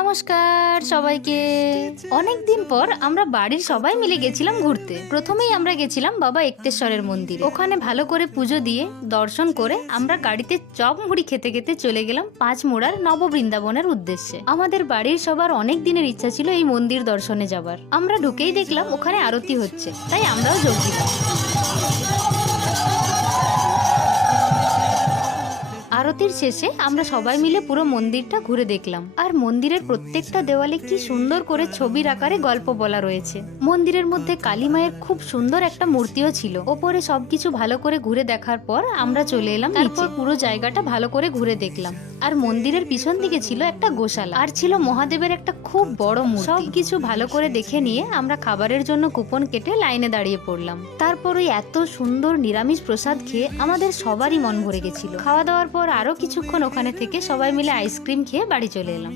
নমস্কার সবাইকে। অনেক দিন পর আমরা বাড়ির সবাই মিলে গেছিলাম ঘুরতে। প্রথমেই আমরা গেছিলাম বাবা একতেশ্বরের মন্দিরে। ওখানে ভালো করে পুজো দিয়ে দর্শন করে আমরা গাড়িতে চপ মুড়ি খেতে খেতে চলে গেলাম পাঁচমুড়ার নববৃন্দাবনের উদ্দেশ্যে। আমাদের বাড়ির সবার অনেক দিনের ইচ্ছা ছিল এই মন্দির দর্শনে যাবার। আমরা ঢুকেই দেখলাম ওখানে আরতি হচ্ছে, তাই আমরাও যোগ দিলাম। আরতির শেষে আমরা সবাই মিলে পুরো মন্দিরটা ঘুরে দেখলাম। আর মন্দিরের প্রত্যেকটা দেওয়ালে কি সুন্দর করে ছবির আকারে গল্প বলা রয়েছে। মন্দিরের মধ্যে কালী মায়ের খুব সুন্দর একটা মূর্তিও ছিল। ওপরে সবকিছু ভালো করে ঘুরে দেখার পর আমরা চলে এলাম নিচে। পুরো জায়গাটা ভালো করে ঘুরে দেখলাম। আর মন্দিরের পিছন দিকে ছিল একটা গোশালা, আর ছিল মহাদেবের একটা খুব বড় মূর্তি। সবকিছু ভালো করে দেখে নিয়ে আমরা খাবারের জন্য কুপন কেটে লাইনে দাঁড়িয়ে পড়লাম। তারপর ওই এত সুন্দর নিরামিষ প্রসাদ খেয়ে আমাদের সবারই মন ভরে গেছিল। খাওয়া দাওয়ার পর আরো কিছুক্ষণ ওখানে থেকে সবাই মিলে আইসক্রিম খেয়ে বাড়ি চলে এলাম।